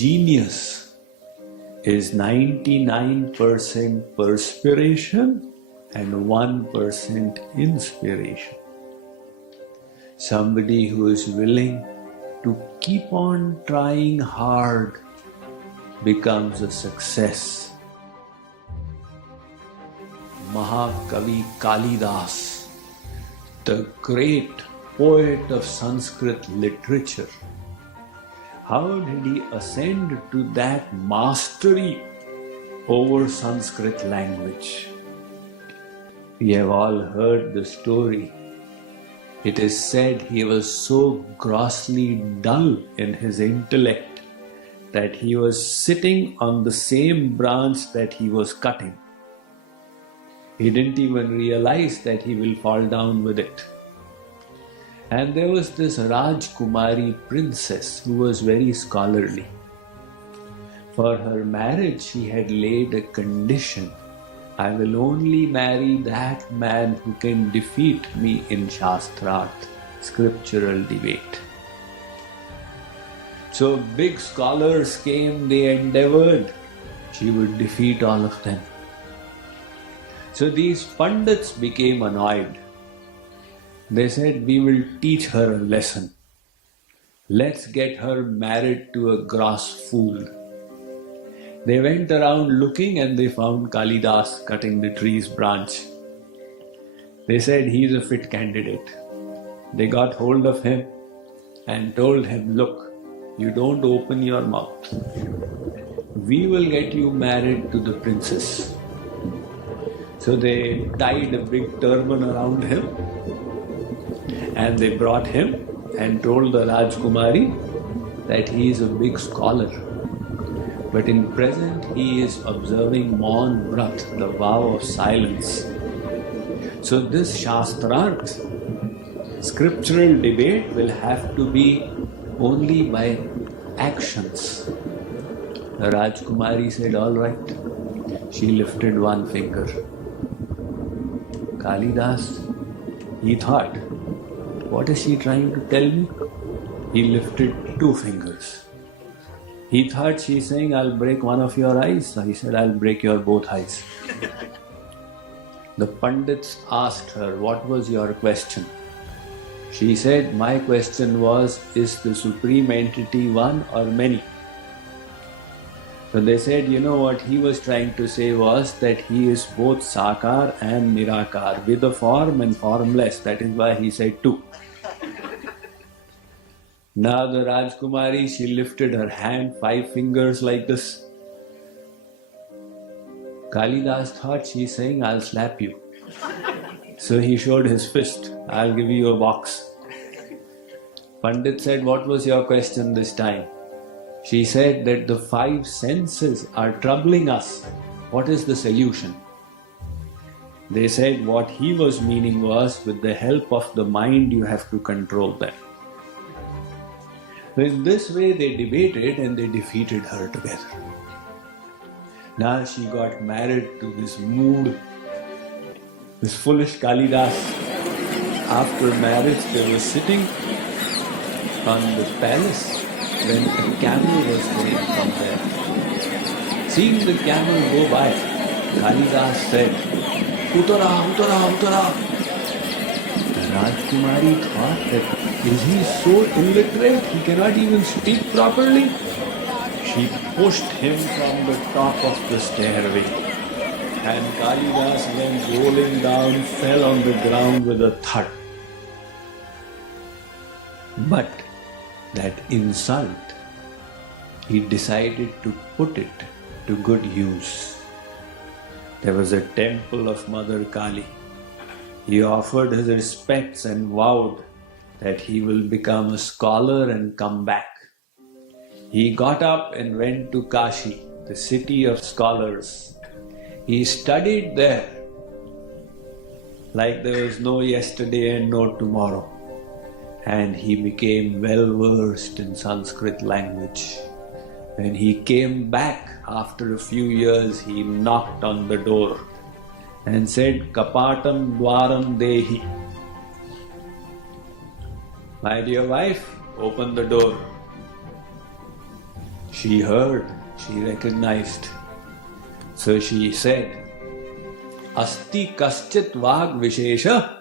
genius is 99% perspiration and 1% inspiration. Somebody who is willing to keep on trying hard becomes a success. Mahakavi Kalidas, the great poet of Sanskrit literature, how did he ascend to that mastery over Sanskrit language? We have all heard the story. It is said he was so grossly dull in his intellect that he was sitting on the same branch that he was cutting. He didn't even realize that he will fall down with it. And there was this Rajkumari princess who was very scholarly. For her marriage, she had laid a condition: I will only marry that man who can defeat me in Shastrat, scriptural debate. So big scholars came, they endeavored. She would defeat all of them. So these Pandits became annoyed. They said, we will teach her a lesson. Let's get her married to a gross fool. They went around looking and they found Kalidas cutting the tree's branch. They said, he's a fit candidate. They got hold of him and told him, look, you don't open your mouth. We will get you married to the princess. So they tied a big turban around him and they brought him and told the Rajkumari that he is a big scholar. But in present he is observing Maun Vrat, the vow of silence. So this Shastrarth, scriptural debate, will have to be only by actions. The Rajkumari said, all right. She lifted one finger. Kalidas, he thought, what is she trying to tell me? He lifted two fingers. He thought she's saying, I'll break one of your eyes. So he said, I'll break your both eyes. The Pandits asked her, what was your question? She said, my question was, is the Supreme Entity one or many? So they said, you know what he was trying to say was that he is both Sakar and Nirakar, with a form and formless. That is why he said two. Now the Rajkumari, she lifted her hand, 5 fingers like this. Kalidas thought she's saying, I'll slap you. So he showed his fist, I'll give you a box. Pandit said, what was your question this time? She said that the 5 senses are troubling us. What is the solution? They said what he was meaning was, with the help of the mind you have to control them. In this way they debated and they defeated her together. Now she got married to this mood, this foolish Kalidas. After marriage they were sitting on the palace when a camel was going from there. Seeing the camel go by, Kalidas said, Utara, Utara, Utara. The Rajkumari thought that, is he so illiterate he cannot even speak properly? She pushed him from the top of the stairway and Kalidas went rolling down, fell on the ground with a thud. But that insult, he decided to put it to good use. There was a temple of Mother Kali. He offered his respects and vowed that he will become a scholar and come back. He got up and went to Kashi, the city of scholars. He studied there like there was no yesterday and no tomorrow. And he became well versed in Sanskrit language. When he came back after a few years, he knocked on the door and said, Kapatam Dwaram Dehi. My dear wife, open the door. She heard, she recognized. So she said, Asti kaschit vag vishesha